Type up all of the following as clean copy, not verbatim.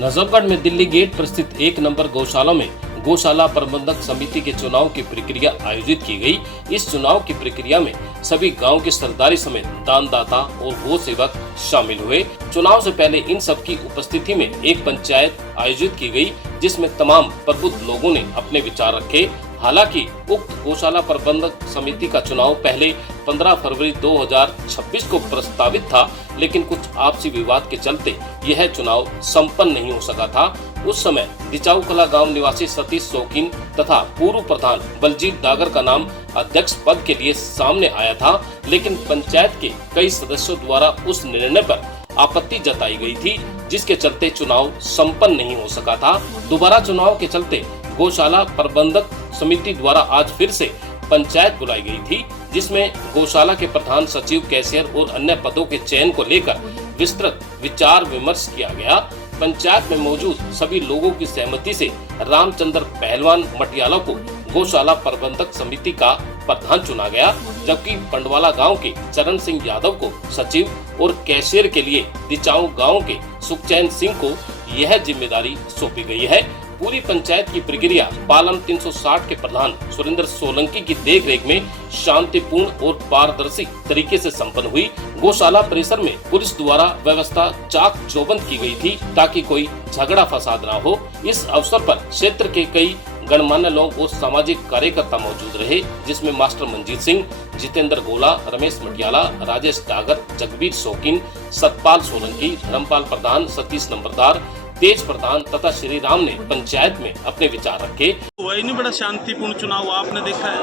नजफगढ़ में दिल्ली गेट पर स्थित 1 नंबर गौशाला में गौशाला प्रबंधक समिति के चुनाव की प्रक्रिया आयोजित की गई। इस चुनाव की प्रक्रिया में सभी गांव के सरदारी समेत दानदाता और गौ सेवक शामिल हुए। चुनाव से पहले इन सब की उपस्थिति में एक पंचायत आयोजित की गई, जिसमें तमाम प्रबुद्ध लोगों ने अपने विचार रखे। हालांकि उक्त गौशाला प्रबंधक समिति का चुनाव पहले 15 फरवरी 2026 को प्रस्तावित था, लेकिन कुछ आपसी विवाद के चलते यह चुनाव संपन्न नहीं हो सका था। उस समय दिचाऊ कला गांव निवासी सतीश शौकीन तथा पूर्व प्रधान बलजीत डागर का नाम अध्यक्ष पद के लिए सामने आया था, लेकिन पंचायत के कई सदस्यों द्वारा उस निर्णय पर आपत्ति जताई गई थी, जिसके चलते चुनाव संपन्न नहीं हो सका था। दोबारा चुनाव के चलते गौशाला प्रबंधक समिति द्वारा आज फिर से पंचायत बुलाई गई थी, जिसमें गौशाला के प्रधान सचिव, कैशियर और अन्य पदों के चयन को लेकर विस्तृत विचार विमर्श किया गया। पंचायत में मौजूद सभी लोगों की सहमति से रामचंद्र पहलवान मटियाला को गौशाला प्रबंधक समिति का प्रधान चुना गया, जबकि पंडवाला गांव के चरण सिंह यादव को सचिव और कैशियर के लिए दिचाऊ गांव के सुखचैन सिंह को यह जिम्मेदारी सौंपी गई है। पूरी पंचायत की प्रक्रिया पालम 360 के प्रधान सुरेंद्र सोलंकी की देखरेख में शांतिपूर्ण और पारदर्शी तरीके से संपन्न हुई। गौशाला परिसर में पुलिस द्वारा व्यवस्था चाक चौबंद की गई थी, ताकि कोई झगड़ा फसाद न हो। इस अवसर पर क्षेत्र के कई गणमान्य लोग और सामाजिक कार्यकर्ता मौजूद रहे, जिसमें मास्टर मंजीत सिंह, जितेंद्र गोला, रमेश मटियाला, राजेश डागर, जगबीर शौकीन, सतपाल सोलंकी, धर्मपाल प्रधान, सतीश नंबरदार, तेज प्रधान तथा श्री राम ने पंचायत में अपने विचार रखे। वही नहीं, बड़ा शांतिपूर्ण चुनाव आपने देखा है,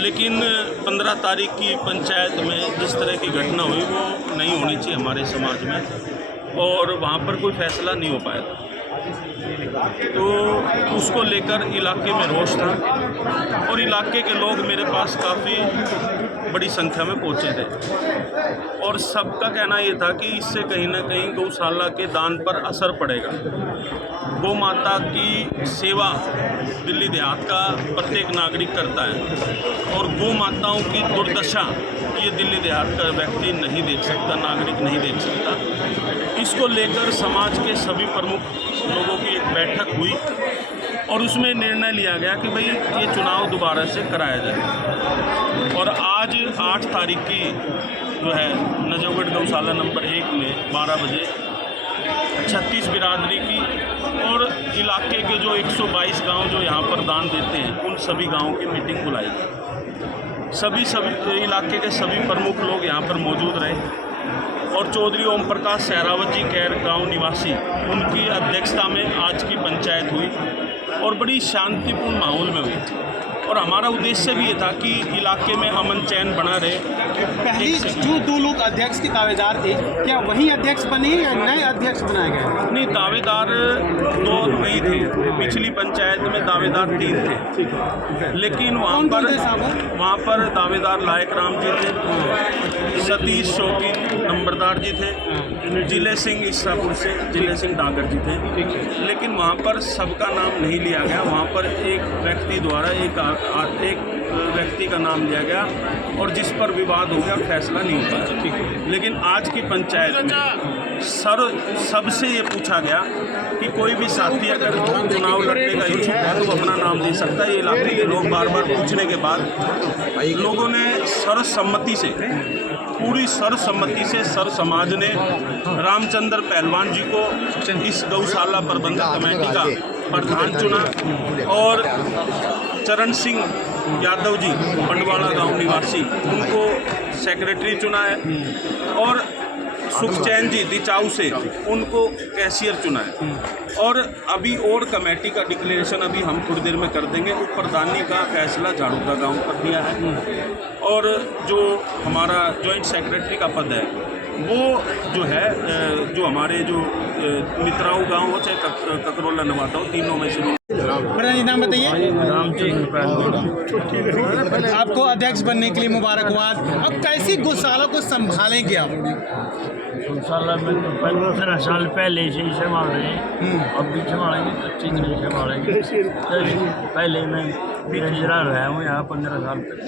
लेकिन 15 तारीख की पंचायत में जिस तरह की घटना हुई वो नहीं होनी चाहिए हमारे समाज में, और वहाँ पर कोई फैसला नहीं हो पाया था। तो उसको लेकर इलाके में रोष था और इलाके के लोग मेरे पास काफ़ी बड़ी संख्या में पहुंचे थे, और सबका कहना ये था कि इससे कहीं ना कहीं गौशाला के दान पर असर पड़ेगा। गौ माता की सेवा दिल्ली देहात का प्रत्येक नागरिक करता है, और गौ माताओं की दुर्दशा ये दिल्ली देहात का व्यक्ति नहीं देख सकता, नागरिक नहीं देख सकता। इसको लेकर समाज के सभी प्रमुख लोगों की एक बैठक हुई और उसमें निर्णय लिया गया कि भाई ये चुनाव दोबारा से कराया जाए। और आज 8 तारीख की जो है नजफगढ़ गौशाला नंबर 1 में 12 बजे 36 बिरादरी की और इलाके के जो 122 गांव जो यहाँ पर दान देते हैं, उन सभी गांवों की मीटिंग बुलाई गई। सभी इलाके के सभी प्रमुख लोग यहाँ पर मौजूद रहे, और चौधरी ओम प्रकाश सहरावत जी कैर गाँव निवासी, उनकी अध्यक्षता में आज की पंचायत हुई और बड़ी शांतिपूर्ण माहौल में हुई। और हमारा उद्देश्य भी ये था कि इलाके में अमन चैन बना रहे। पहली जो 2 लोग अध्यक्ष के दावेदार थे, क्या वही अध्यक्ष बने या नए अध्यक्ष बनाए गए? नहीं, दावेदार 2 नहीं थे। पिछली पंचायत में दावेदार 3 थे, लेकिन वहाँ पर दावेदार लायक राम जी थे, सतीश शौकीन नंबरदार जी थे, जिले सिंह ईसापुर से जिले सिंह डागर जी थे, लेकिन वहाँ पर सबका नाम नहीं लिया गया। वहाँ पर एक व्यक्ति द्वारा एक व्यक्ति का नाम लिया गया और जिस पर विवाद हो गया, फैसला नहीं हो पाया। लेकिन आज की पंचायत में सबसे ये पूछा गया कि कोई भी साथी अगर चुनाव लड़ने का इच्छुक है तो अपना नाम दे सकता है। ये इलाके के लोग बार बार पूछने के बाद लोगों ने सर्वसम्मति से, पूरी सर्वसम्मति से सर्व समाज ने रामचंद्र पहलवान जी को इस गौशाला प्रबंधक कमेटी का प्रधान चुना, और चरण सिंह यादव जी पंडवाला गांव निवासी, उनको सेक्रेटरी चुना है, और सुखचैन जी दिचाऊ से उनको कैशियर चुना है। और अभी और कमेटी का डिक्लेरेशन अभी हम थोड़ी देर में कर देंगे। प्रधानी का फैसला झाड़ूका गांव पर दिया है, और जो हमारा जॉइंट सेक्रेटरी का पद है वो जो है, जो हमारे जो मित्राऊ गांव हो चाहे ककरोला नवाता हो, तीनों में से नाम बताइए। रामचंद्र आपको अध्यक्ष बनने के लिए मुबारकबाद। अब कैसी गौशाला को संभालेंगे आप? गौशाला में तो 15 साल पहले से ही संभाल रहे हैं, अब भी संभालेंगे, अच्छी तरह से संभालेंगे। पहले मैं बेरोजगार रहा हूँ यहाँ 15 साल तक,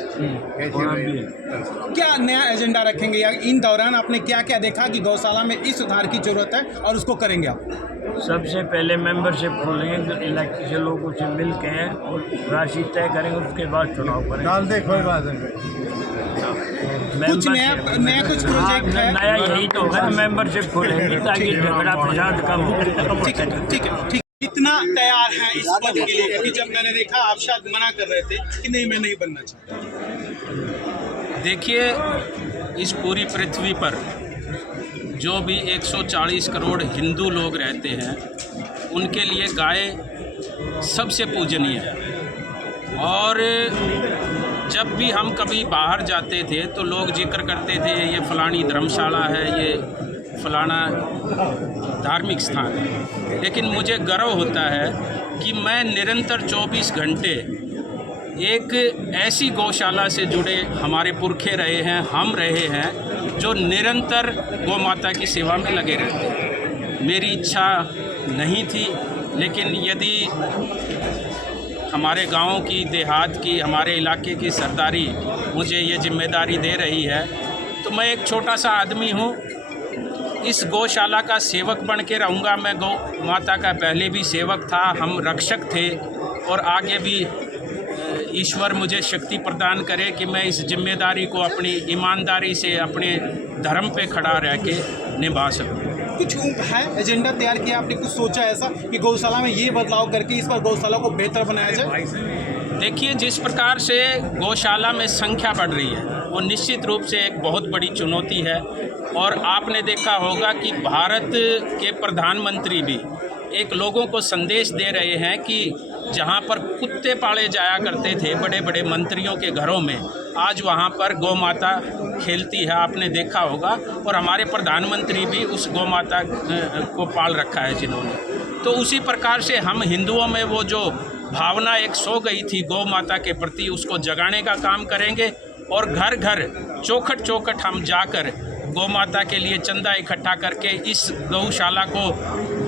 और अब भी। क्या नया एजेंडा रखेंगे या इन दौरान आपने क्या क्या देखा कि गौशाला में इस सुधार की जरूरत है और उसको करेंगे आप? सबसे पहले मेंबरशिप खोलेंगे, इलाके के लोगों से मिल के और राशि तय करेंगे, उसके बाद चुनाव करेंगे। डाल दे कोई बात नहीं। कुछ नया कुछ प्रोजेक्ट है? नया यही तो होगा, मेंबरशिप खोलेंगे ताकि झगड़ा फसाद कम हो। ठीक है ठीक है ठीक। कितना तैयार है इस पद के लिए? क्योंकि जब मैंने देखा आप शायद मना कर रहे थे कि नहीं मैं नहीं बनना चाहता। देखिए, इस पूरी पृथ्वी पर जो भी 140 करोड़ हिंदू लोग रहते हैं उनके लिए गाय सबसे पूजनीय है। और जब भी हम कभी बाहर जाते थे तो लोग जिक्र करते थे ये फलानी धर्मशाला है, ये फलाना धार्मिक स्थान है, लेकिन मुझे गर्व होता है कि मैं निरंतर 24 घंटे एक ऐसी गौशाला से जुड़े हमारे पुरखे रहे हैं, हम रहे हैं, जो निरंतर गौ माता की सेवा में लगे रहते हैं। मेरी इच्छा नहीं थी, लेकिन यदि हमारे गाँव की, देहात की, हमारे इलाके की सरदारी मुझे ये जिम्मेदारी दे रही है तो मैं एक छोटा सा आदमी हूँ, इस गौशाला का सेवक बन के रहूँगा। मैं गौ माता का पहले भी सेवक था, हम रक्षक थे, और आगे भी ईश्वर मुझे शक्ति प्रदान करे कि मैं इस जिम्मेदारी को अपनी ईमानदारी से अपने धर्म पे खड़ा रह के निभा सकूँ। कुछ है एजेंडा तैयार किया आपने? कुछ सोचा ऐसा कि गौशाला में ये बदलाव करके इस बार गौशाला को बेहतर बनाया जाए? देखिए, जिस प्रकार से गौशाला में संख्या बढ़ रही है वो निश्चित रूप से एक बहुत बड़ी चुनौती है। और आपने देखा होगा कि भारत के प्रधानमंत्री भी एक लोगों को संदेश दे रहे हैं कि जहां पर कुत्ते पाले जाया करते थे बड़े बड़े मंत्रियों के घरों में, आज वहां पर गौ माता खेलती है, आपने देखा होगा। और हमारे प्रधानमंत्री भी उस गौ माता को पाल रखा है जिन्होंने। तो उसी प्रकार से हम हिंदुओं में वो जो भावना एक सो गई थी गौ माता के प्रति, उसको जगाने का काम करेंगे। और घर घर चौखट चौखट हम जाकर गौ माता के लिए चंदा इकट्ठा करके इस गौशाला को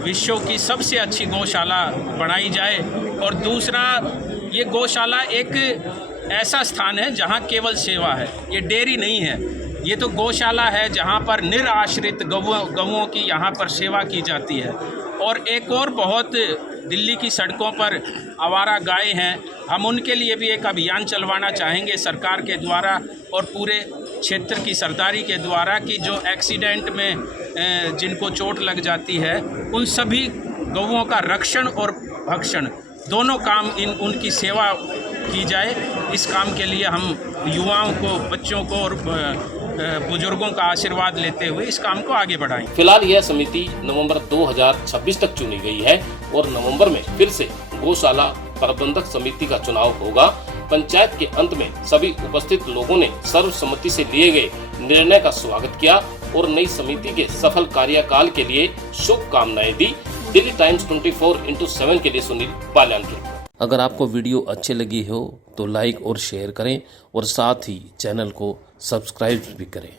विश्व की सबसे अच्छी गौशाला बनाई जाए। और दूसरा, ये गौशाला एक ऐसा स्थान है जहाँ केवल सेवा है, ये डेयरी नहीं है, ये तो गौशाला है जहाँ पर निराश्रित गौओं की यहाँ पर सेवा की जाती है। और एक और बहुत, दिल्ली की सड़कों पर आवारा गाय हैं, हम उनके लिए भी एक अभियान चलवाना चाहेंगे सरकार के द्वारा और पूरे क्षेत्र की सरदारी के द्वारा, कि जो एक्सीडेंट में जिनको चोट लग जाती है उन सभी गौओं का रक्षण और भक्षण दोनों काम उनकी सेवा की जाए। इस काम के लिए हम युवाओं को, बच्चों को और बुजुर्गों का आशीर्वाद लेते हुए इस काम को आगे बढ़ाएं। फिलहाल यह समिति नवंबर 2026 तक चुनी गई है और नवंबर में फिर से गौशाला प्रबंधक समिति का चुनाव होगा। पंचायत के अंत में सभी उपस्थित लोगों ने सर्वसम्मति से लिए गए निर्णय का स्वागत किया और नई समिति के सफल कार्यकाल के लिए शुभकामनाएं दी। दिल्ली टाइम्स 24/7 के लिए सुनील पाल्यान की। अगर आपको वीडियो अच्छी लगी हो तो लाइक और शेयर करें और साथ ही चैनल को सब्सक्राइब भी करें।